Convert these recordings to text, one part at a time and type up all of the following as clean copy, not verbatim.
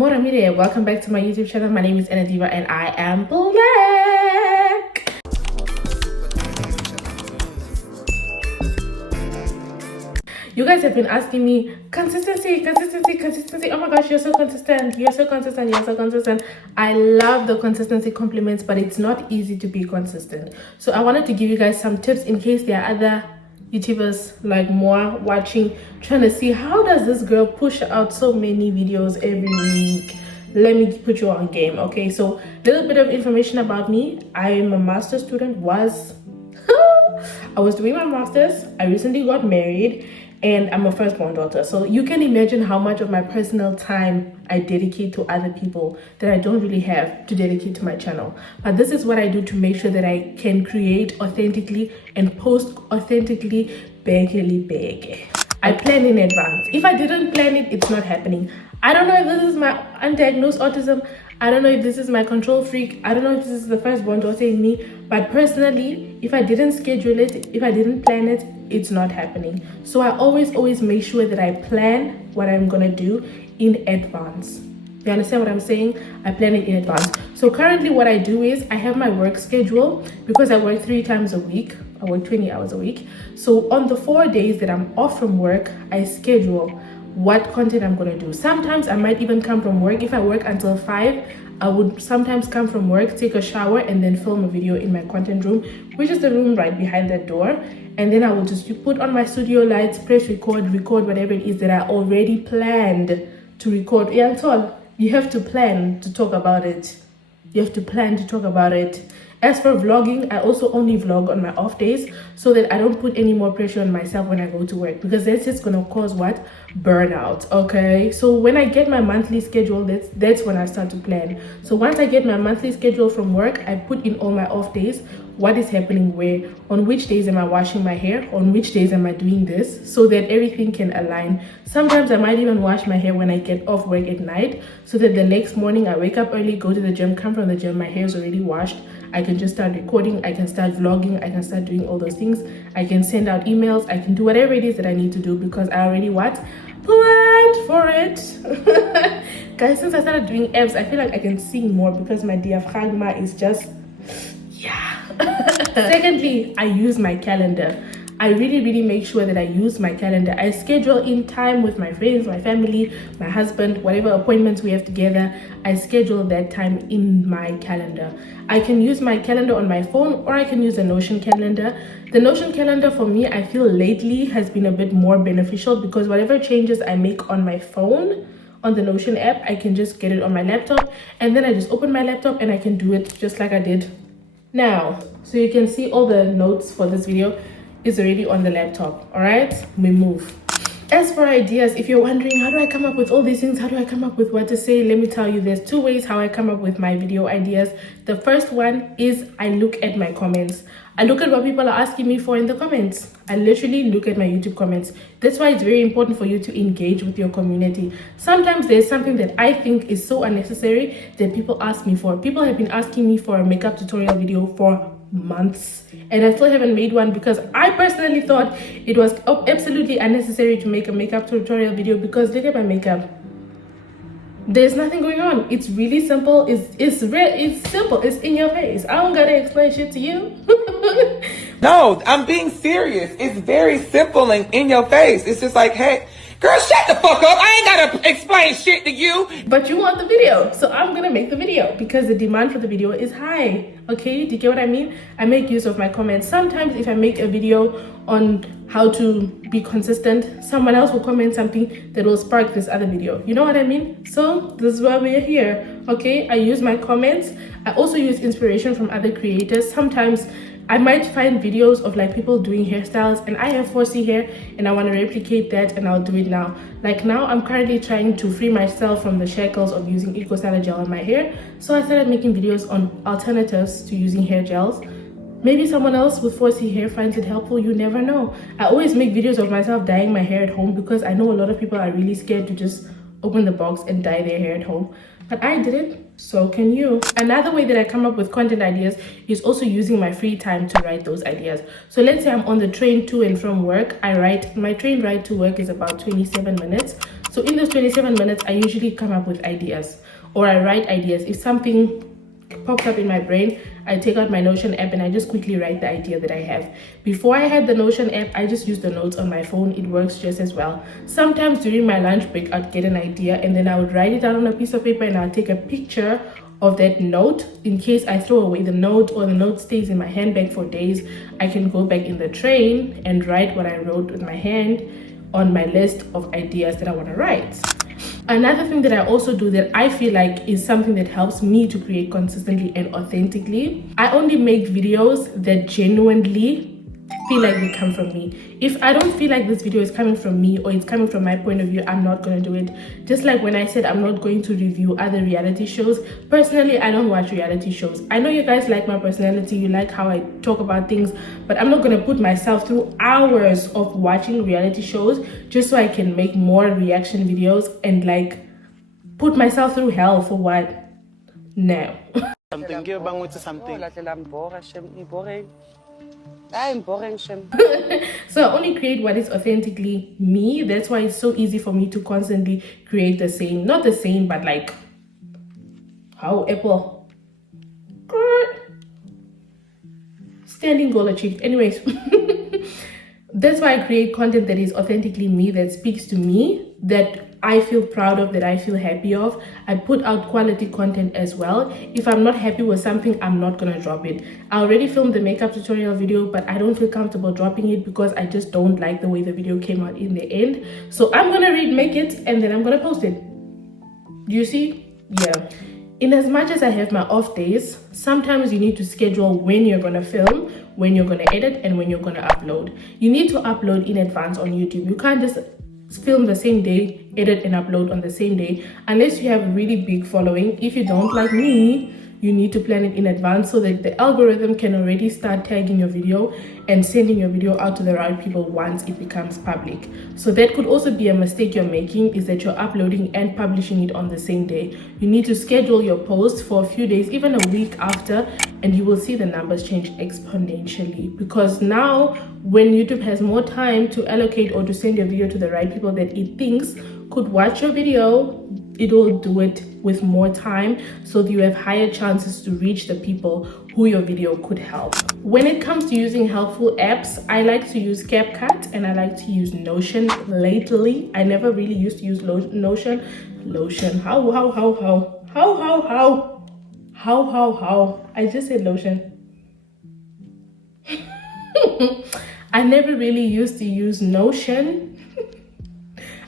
Moramire, welcome back to my YouTube channel. My name is Ann-Adeva and I am black. You guys have been asking me consistency. Oh my gosh, you're so consistent. I love the consistency compliments, but it's not easy to be consistent. So I wanted to give you guys some tips in case there are other YouTubers like more watching, trying to see how does this girl push out so many videos every week. Let me put you on game. Okay, so a little bit of information about me. I'm a master's student. I was doing my master's. I recently got married and I'm a firstborn daughter, so you can imagine how much of my personal time I dedicate to other people that I don't really have to dedicate to my channel. But this is what I do to make sure that I can create authentically and post authentically. I plan in advance. If I didn't plan it, it's not happening. I don't know if this is my undiagnosed autism. I don't know if this is my control freak. I don't know if this is the firstborn daughter in me. But personally, if I didn't schedule it, if I didn't plan it, it's not happening. So I always make sure that I plan what I'm gonna do in advance. You understand what I'm saying? I plan it in advance. So currently what I do is I have my work schedule because I work 3 times a week. I work 20 hours a week. So on the 4 days that I'm off from work, I schedule what content I'm gonna do. Sometimes I might even come from work. If I work until 5, I would sometimes come from work, take a shower, and then film a video in my content room, which is the room right behind that door. And then I will just put on my studio lights, press record whatever it is that I already planned to record. Yeah, I'm told you have to plan to talk about it. You have to plan to talk about it. As for vlogging, I also only vlog on my off days so that I don't put any more pressure on myself when I go to work, because that's just gonna cause what? Burnout. Okay, so when I get my monthly schedule, that's when I start to plan. So once I get my monthly schedule from work, I put in all my off days, what is happening where, on which days am I washing my hair, on which days am I doing this, so that everything can align. Sometimes I might even wash my hair when I get off work at night, so that the next morning I wake up early, go to the gym, come from the gym, my hair is already washed. I can just start recording, I can start vlogging, I can start doing all those things. I can send out emails, I can do whatever it is that I need to do because I already planned for it. Guys, since I started doing abs, I feel like I can sing more because my diaphragma is just, yeah. Secondly, I use my calendar. I really make sure that I use my calendar. I schedule in time with my friends, my family, my husband, whatever appointments we have together. I schedule that time in my calendar. I can use my calendar on my phone or I can use a Notion calendar. The Notion calendar for me, I feel lately has been a bit more beneficial because whatever changes I make on my phone, on the Notion app, I can just get it on my laptop, and then I just open my laptop and I can do it just like I did now. So you can see all the notes for this video is already on the laptop. All right, we move. As for ideas, if you're wondering how do I come up with all these things, how do I come up with what to say, let me tell you, there's 2 ways how I come up with my video ideas. The first one is I look at my comments. I look at what people are asking me for in the comments. I literally look at my YouTube comments. That's why it's very important for you to engage with your community. Sometimes there's something that I think is so unnecessary that people ask me for. People have been asking me for a makeup tutorial video for months and I still haven't made one because I personally thought it was absolutely unnecessary to make a makeup tutorial video because look at my makeup. There's nothing going on. It's really simple. It's simple. It's in your face. I don't gotta explain shit to you. No, I'm being serious. It's very simple and in your face. It's just like, hey, girl, shut the fuck up. I ain't gotta explain shit to you. But you want the video, so I'm gonna make the video because the demand for the video is high. Okay, do you get what I mean? I make use of my comments. Sometimes if I make a video on how to be consistent, someone else will comment something that will spark this other video. You know what I mean? So this is why we're here. Okay, I use my comments. I also use inspiration from other creators. Sometimes I might find videos of like people doing hairstyles and I have 4C hair and I want to replicate that and I'll do it now. Like now I'm currently trying to free myself from the shackles of using Eco Styler gel on my hair. So I started making videos on alternatives to using hair gels. Maybe someone else with 4C hair finds it helpful, you never know. I always make videos of myself dyeing my hair at home because I know a lot of people are really scared to just open the box and dye their hair at home. But I did it, so can you. Another way that I come up with content ideas is also using my free time to write those ideas. So let's say I'm on the train to and from work. I write, my train ride to work is about 27 minutes. So in those 27 minutes, I usually come up with ideas, or I write ideas. If something pops up in my brain, I take out my Notion app and I just quickly write the idea that I have. Before I had the Notion app, I just used the notes on my phone. It works just as well. Sometimes during my lunch break, I'd get an idea and then I would write it down on a piece of paper and I'll take a picture of that note. In case I throw away the note or the note stays in my handbag for days, I can go back in the train and write what I wrote with my hand on my list of ideas that I want to write. Another thing that I also do that I feel like is something that helps me to create consistently and authentically, I only make videos that genuinely feel like they come from me. If I don't feel like this video is coming from me or it's coming from my point of view, I'm not going to do it. Just like when I said I'm not going to review other reality shows. Personally, I don't watch reality shows. I know you guys like my personality, you like how I talk about things, but I'm not going to put myself through hours of watching reality shows just so I can make more reaction videos and like put myself through hell for what? No. Something, give bang with something. So I only create what is authentically me. That's why it's so easy for me to constantly create the same, not the same, but like how Apple standing goal achieved. Anyways, that's why I create content that is authentically me, that speaks to me, that I feel proud of, that I feel happy of. I put out quality content as well. If I'm not happy with something, I'm not gonna drop it. I already filmed the makeup tutorial video, but I don't feel comfortable dropping it because I just don't like the way the video came out in the end. So I'm gonna remake it and then I'm gonna post it. Do you see? Yeah. In as much as I have my off days, sometimes you need to schedule when you're gonna film, when you're gonna edit, and when you're gonna upload. You need to upload in advance on YouTube. You can't just film the same day, edit and upload on the same day, unless you have a really big following. If you don't, like me, you need to plan it in advance so that the algorithm can already start tagging your video and sending your video out to the right people once it becomes public. So that could also be a mistake you're making, is that you're uploading and publishing it on the same day. You need to schedule your post for a few days, even a week after, and you will see the numbers change exponentially, because now when YouTube has more time to allocate or to send your video to the right people that it thinks could watch your video, it will do it with more time, so that you have higher chances to reach the people who your video could help. When it comes to using helpful apps, I like to use CapCut and I like to use Notion lately. I never really used to use Notion. How? I just said lotion. I never really used to use Notion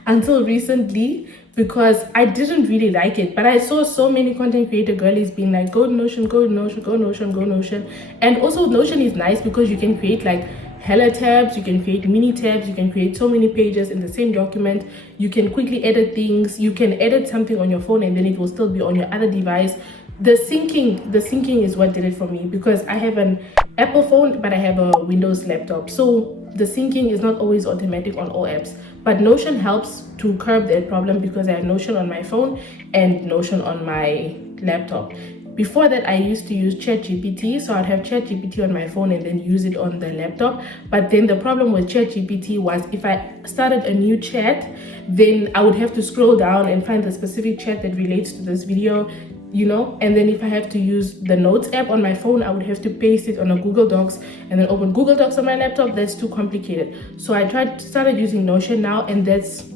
until recently, because I didn't really like it. But I saw so many content creator girlies being like, go Notion, go Notion, go Notion, go Notion. And also Notion is nice because you can create like hella tabs, you can create mini tabs, you can create so many pages in the same document. You can quickly edit things. You can edit something on your phone and then it will still be on your other device. The syncing is what did it for me, because I have an Apple phone but I have a Windows laptop, so the syncing is not always automatic on all apps. But Notion helps to curb that problem because I have Notion on my phone and Notion on my laptop. Before that, I used to use ChatGPT, so I'd have ChatGPT on my phone and then use it on the laptop. But then the problem with ChatGPT was if I started a new chat, then I would have to scroll down and find the specific chat that relates to this video, you know. And then if I have to use the Notes app on my phone, I would have to paste it on a Google Docs and then open Google Docs on my laptop. That's too complicated. So I started using Notion now, and that's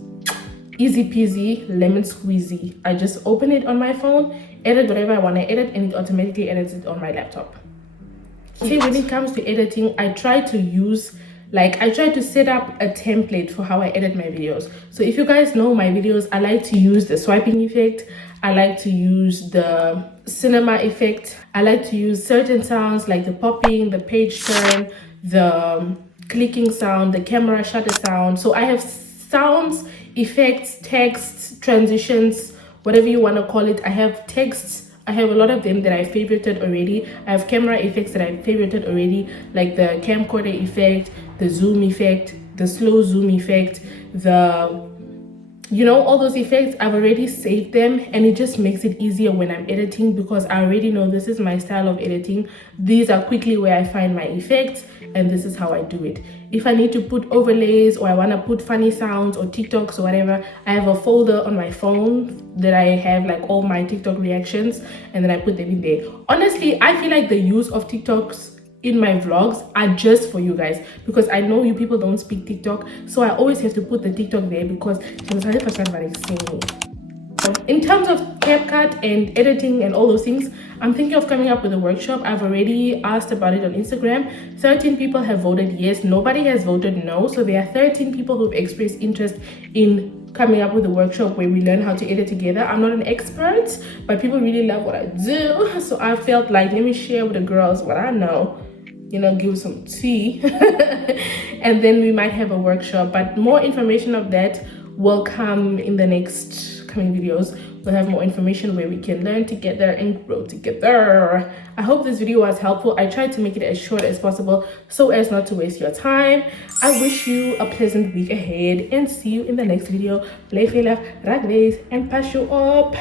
easy peasy lemon squeezy. I just open it on my phone, edit whatever I want to edit, and it automatically edits it on my laptop. See, when it comes to editing, I try to set up a template for how I edit my videos. So if you guys know my videos, I like to use the swiping effect, I like to use the cinema effect, I like to use certain sounds like the popping, the page turn, the clicking sound, the camera shutter sound. So I have sounds, effects, texts, transitions, whatever you want to call it. I have texts, I have a lot of them that I favorited already. I have camera effects that I favorited already, like the camcorder effect, the zoom effect, the slow zoom effect, the you know, all those effects, I've already saved them, and it just makes it easier when I'm editing because I already know this is my style of editing. These are quickly where I find my effects, and this is how I do it. If I need to put overlays or I want to put funny sounds or TikToks or whatever, I have a folder on my phone that I have like all my TikTok reactions, and then I put them in there. Honestly, I feel like the use of TikToks in my vlogs are just for you guys because I know you people don't speak TikTok, so I always have to put the TikTok there because in terms of CapCut and editing and all those things, I'm thinking of coming up with a workshop. I've already asked about it on Instagram. 13 people have voted yes. Nobody has voted no. So there are 13 people who've expressed interest in coming up with a workshop where we learn how to edit together. I'm not an expert, but people really love what I do. So I felt like, let me share with the girls what I know, you know, give some tea. And then we might have a workshop, but more information of that will come in the next coming videos. We'll have more information where we can learn together and grow together. I hope this video was helpful. I tried to make it as short as possible so as not to waste your time. I wish you a pleasant week ahead and see you in the next video. Play, and pass you up.